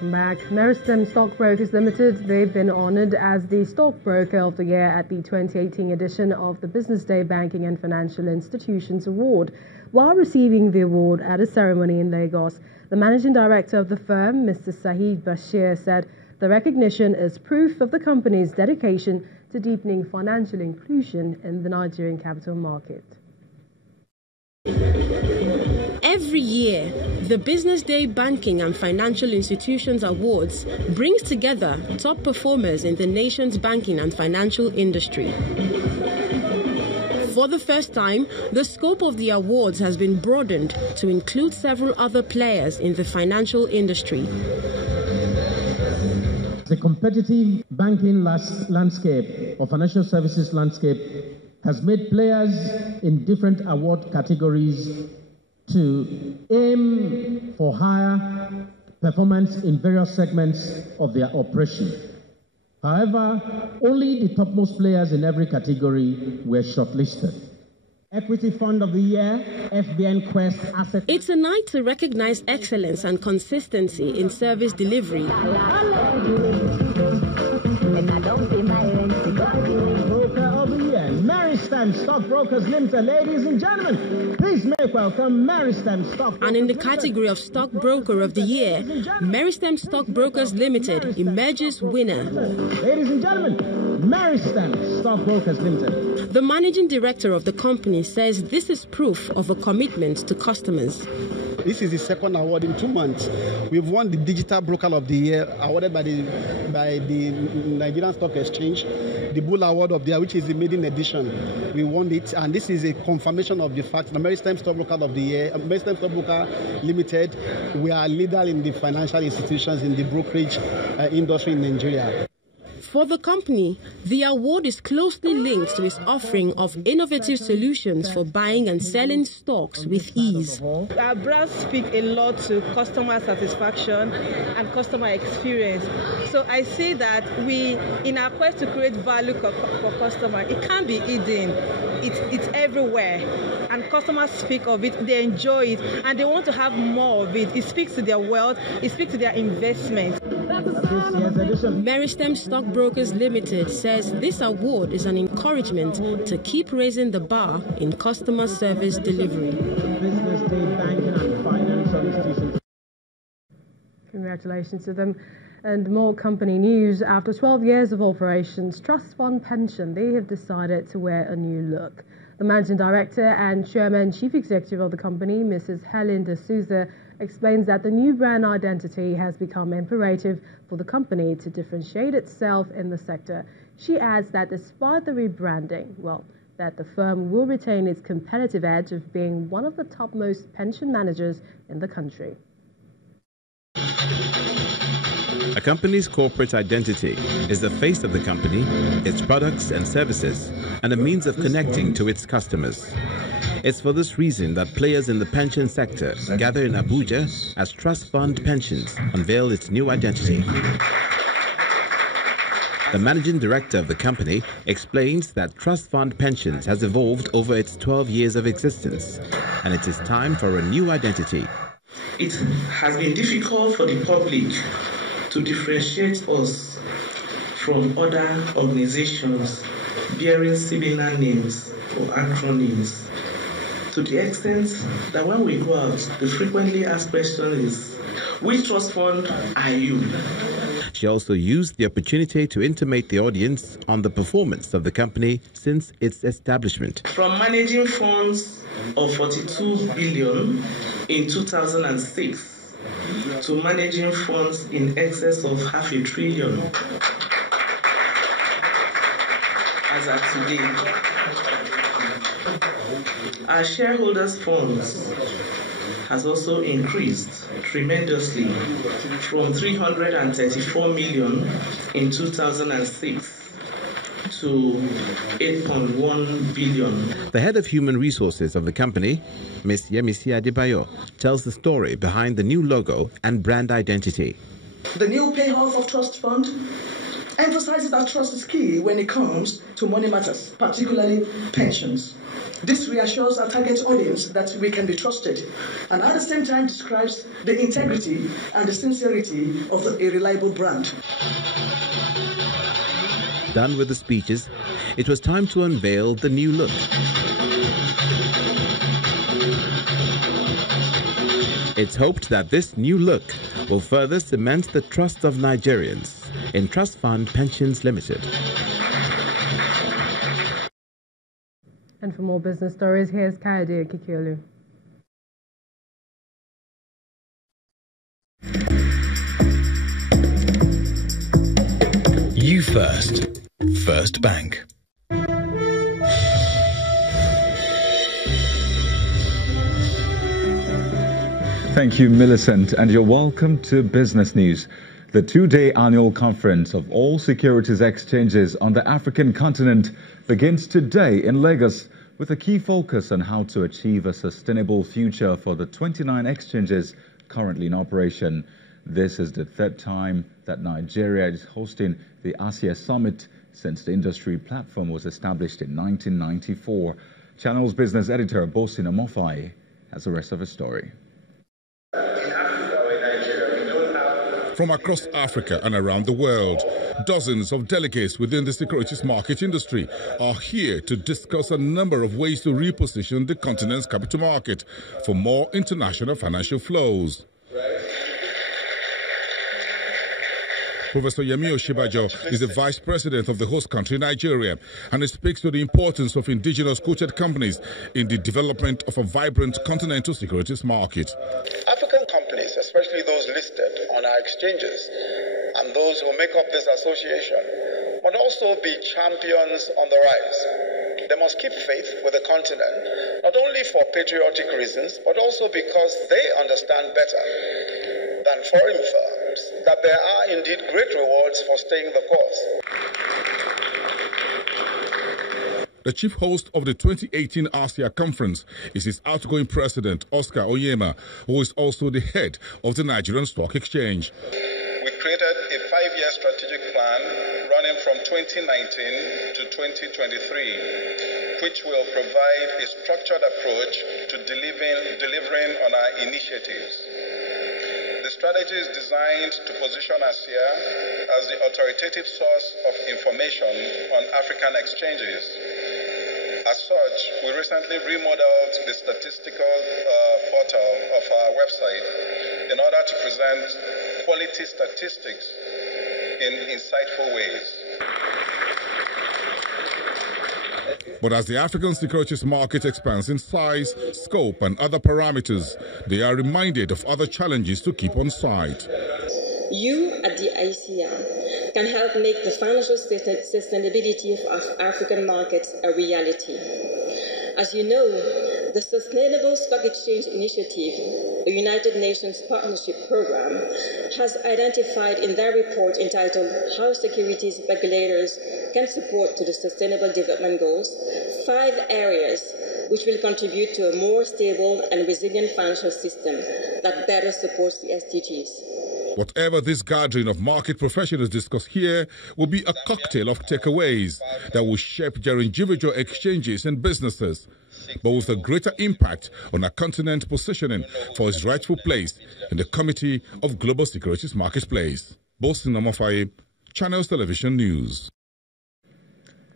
Welcome back. Meristem Stockbrokers Limited, they've been honoured as the Stockbroker of the Year at the 2018 edition of the Business Day Banking and Financial Institutions Award. While receiving the award at a ceremony in Lagos, the Managing Director of the firm, Mr. Saheed Bashir, said the recognition is proof of the company's dedication to deepening financial inclusion in the Nigerian capital market. Every year, the Business Day Banking and Financial Institutions Awards brings together top performers in the nation's banking and financial industry. For the first time, the scope of the awards has been broadened to include several other players in the financial industry. The competitive banking landscape or financial services landscape has made players in different award categories to aim for higher performance in various segments of their operation. However, only the topmost players in every category were shortlisted. Equity Fund of the Year, FBN Quest Asset. It's a night to recognize excellence and consistency in service delivery. Meristem Stockbrokers Limited, ladies and gentlemen, please make welcome Meristem Stockbrokers. And in the category of Stockbroker of the Year, Meristem Stockbrokers Limited emerges winner. Ladies and gentlemen, Meristem Stockbrokers Limited. The managing director of the company says this is proof of a commitment to customers. This is the second award in 2 months. We've won the Digital Broker of the Year, awarded by the Nigerian Stock Exchange, the Bull Award of the Year, which is the maiden edition. We won it, and this is a confirmation of the fact that Meristem Stockbroker of the Year, Meristem Stockbroker Limited, we are leader in the financial institutions in the brokerage industry in Nigeria. For the company, the award is closely linked to its offering of innovative solutions for buying and selling stocks with ease. Our brands speak a lot to customer satisfaction and customer experience. So I see that we, in our quest to create value for customer, it can't be hidden. It's everywhere. And customers speak of it, they enjoy it, and they want to have more of it. It speaks to their wealth, it speaks to their investment. Meristem Stockbrokers Limited says this award is an encouragement to keep raising the bar in customer service delivery. Congratulations to them. And more company news. After 12 years of operations, Trust Fund Pension, they have decided to wear a new look. The Managing Director and Chairman Chief Executive of the company, Mrs. Helen D'Souza, explains that the new brand identity has become imperative for the company to differentiate itself in the sector. She adds that despite the rebranding, that the firm will retain its competitive edge of being one of the topmost pension managers in the country. A company's corporate identity is the face of the company, its products and services, and a means of connecting to its customers. It's for this reason that players in the pension sector gather in Abuja as Trust Fund Pensions unveil its new identity. The managing director of the company explains that Trust Fund Pensions has evolved over its 12 years of existence, and it is time for a new identity. It has been difficult for the public to differentiate us from other organizations bearing similar names or acronyms, to the extent that when we go out, the frequently asked question is, which trust fund are you? She also used the opportunity to intimate the audience on the performance of the company since its establishment. From managing funds of 42 billion in 2006 to managing funds in excess of $500 billion as of today. Our shareholders' funds has also increased tremendously from 334 million in 2006 to 8.1 billion. The head of human resources of the company, Ms. Yemisi Adebayo, tells the story behind the new logo and brand identity. The new payoff of Trust Fund emphasizes that trust is key when it comes to money matters, particularly pensions. This reassures our target audience that we can be trusted, and at the same time describes the integrity and the sincerity of a reliable brand. Done with the speeches, it was time to unveil the new look. It's hoped that this new look will further cement the trust of Nigerians in Trust Fund Pensions Limited. And for more business stories, here's Kayode Kikiolu. You first. First Bank. Thank you, Millicent, and you're welcome to Business News. The two-day annual conference of all securities exchanges on the African continent begins today in Lagos with a key focus on how to achieve a sustainable future for the 29 exchanges currently in operation. This is the third time that Nigeria is hosting the ASEA Summit since the industry platform was established in 1994. Channel's business editor, Bosin Omofai, has the rest of the story. From across Africa and around the world, dozens of delegates within the securities market industry are here to discuss a number of ways to reposition the continent's capital market for more international financial flows. Professor Yemi Oshibajo is the vice president of the host country, Nigeria, and he speaks to the importance of indigenous quoted companies in the development of a vibrant continental securities market. African companies, especially those listed on our exchanges and those who make up this association, must also be champions on the rise. They must keep faith with the continent, not only for patriotic reasons, but also because they understand better than foreign firms that there are indeed great rewards for staying the course. The chief host of the 2018 ASEA conference is its outgoing president, Oscar Oyema, who is also the head of the Nigerian Stock Exchange. We created a 5-year strategic plan running from 2019 to 2023, which will provide a structured approach to delivering on our initiatives. The strategy is designed to position ASEA as the authoritative source of information on African exchanges. As such, we recently remodeled the statistical portal of our website in order to present quality statistics in insightful ways. But as the African securities market expands in size, scope, and other parameters, they are reminded of other challenges to keep on side. You at the ASEA can help make the financial sustainability of African markets a reality. As you know, the Sustainable Stock Exchange Initiative, a United Nations partnership program, has identified in their report entitled How Securities Regulators Can Support to the Sustainable Development Goals, 5 areas which will contribute to a more stable and resilient financial system that better supports the SDGs. Whatever this gathering of market professionals discuss here will be a cocktail of takeaways that will shape their individual exchanges and businesses, but with a greater impact on our continent positioning for its rightful place in the Committee of Global Securities Marketplace. Bosin Omofai, Channels Television News.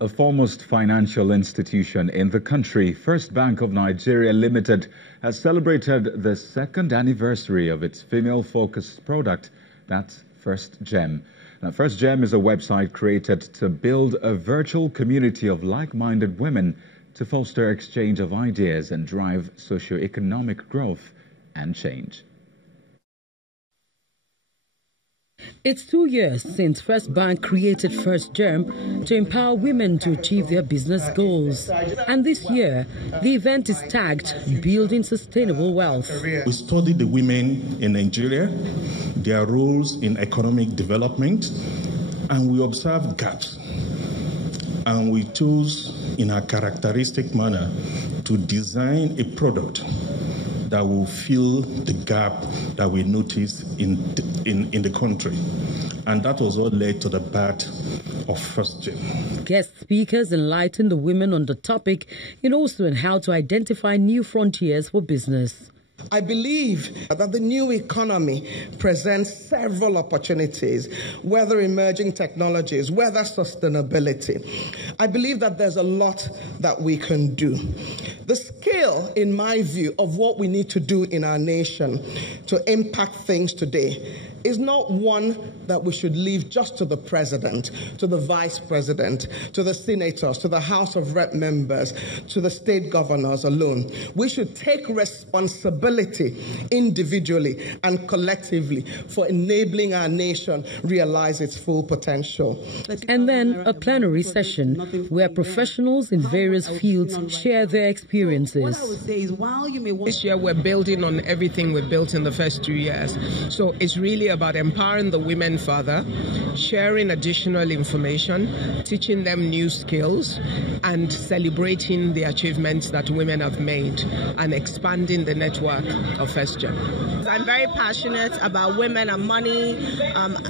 A foremost financial institution in the country, First Bank of Nigeria Limited, has celebrated the 2nd anniversary of its female-focused product, that's FirstGem. Now, FirstGem is a website created to build a virtual community of like-minded women to foster exchange of ideas and drive socio-economic growth and change. It's 2 years since First Bank created FirstGem to empower women to achieve their business goals. And this year, the event is tagged Building Sustainable Wealth. We studied the women in Nigeria, their roles in economic development, and we observed gaps. And we chose, in a characteristic manner, to design a product that will fill the gap that we noticed in the country. And that was what led to the birth of FirstGem. Guest speakers enlightened the women on the topic and also on how to identify new frontiers for business. I believe that the new economy presents several opportunities, whether emerging technologies, whether sustainability. I believe that there's a lot that we can do. The scale, in my view, of what we need to do in our nation to impact things today is not one that we should leave just to the president, to the vice president, to the senators, to the House of Rep members, to the state governors alone. We should take responsibility individually and collectively for enabling our nation realize its full potential. And then a plenary session where professionals in various fields share their experiences. What I would say is, while you may want this year, we're building on everything we built in the first 2 years. So it's really about empowering the women further, sharing additional information, teaching them new skills, and celebrating the achievements that women have made and expanding the network of FirstGem. I'm very passionate about women and money,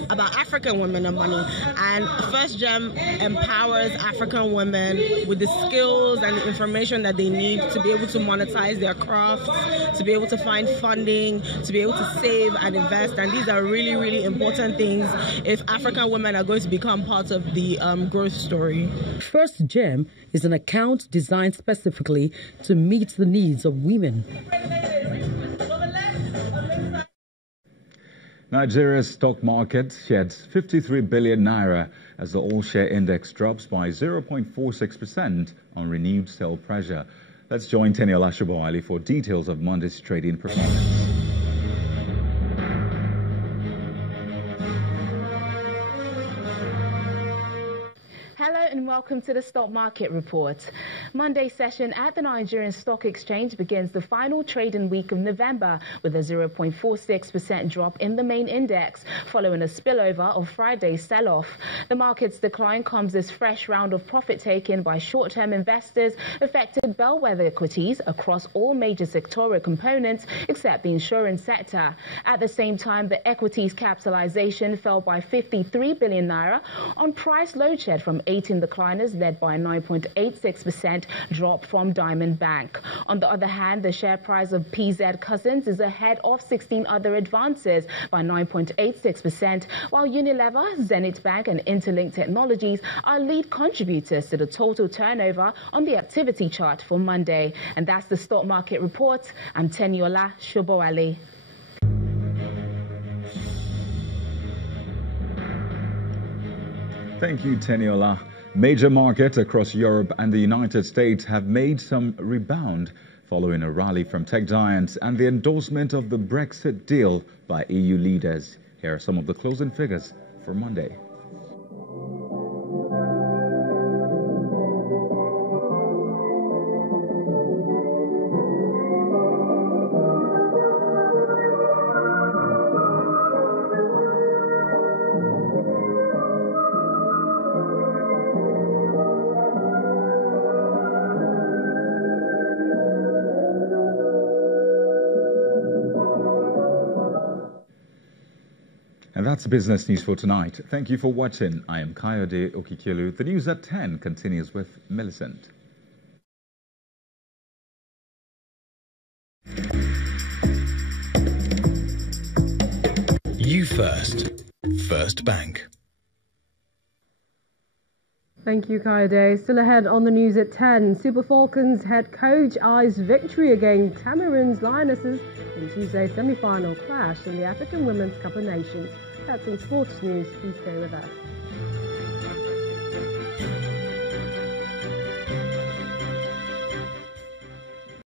about African women and money, and FirstGem empowers African women with the skills and the information that they need to be able to monetize their crafts, to be able to find funding, to be able to save and invest, and these are really important things if African women are going to become part of the growth story. FirstGem is an account designed specifically to meet the needs of women. Nigeria's stock market sheds 53 billion naira as the all-share index drops by 0.46% on renewed sell pressure. Let's join Teniola Shobowale for details of Monday's trading performance. And welcome to the Stock Market Report. Monday's session at the Nigerian Stock Exchange begins the final trading week of November with a 0.46% drop in the main index, following a spillover of Friday's sell-off. The market's decline comes as fresh round of profit-taking by short-term investors affected bellwether equities across all major sectoral components except the insurance sector. At the same time, the equities capitalization fell by 53 billion naira on price load shed from 18 decliners, led by a 9.86% drop from Diamond Bank. On the other hand, the share price of PZ Cousins is ahead of 16 other advances by 9.86%, while Unilever, Zenith Bank and Interlink Technologies are lead contributors to the total turnover on the activity chart for Monday. And that's the Stock Market Report. I'm Teniola Shobowale. Thank you, Teniola. Major markets across Europe and the United States have made some rebound following a rally from tech giants and the endorsement of the Brexit deal by EU leaders. Here are some of the closing figures for Monday. And that's business news for tonight. Thank you for watching. I am Kayode Okikelu. The news at 10 continues with Millicent. You first. First Bank. Thank you, Kayode. Still ahead on the news at 10. Super Falcons head coach eyes victory against Cameroon's Lionesses in Tuesday's semi-final clash in the African Women's Cup of Nations. That's in sports news. Please stay with us.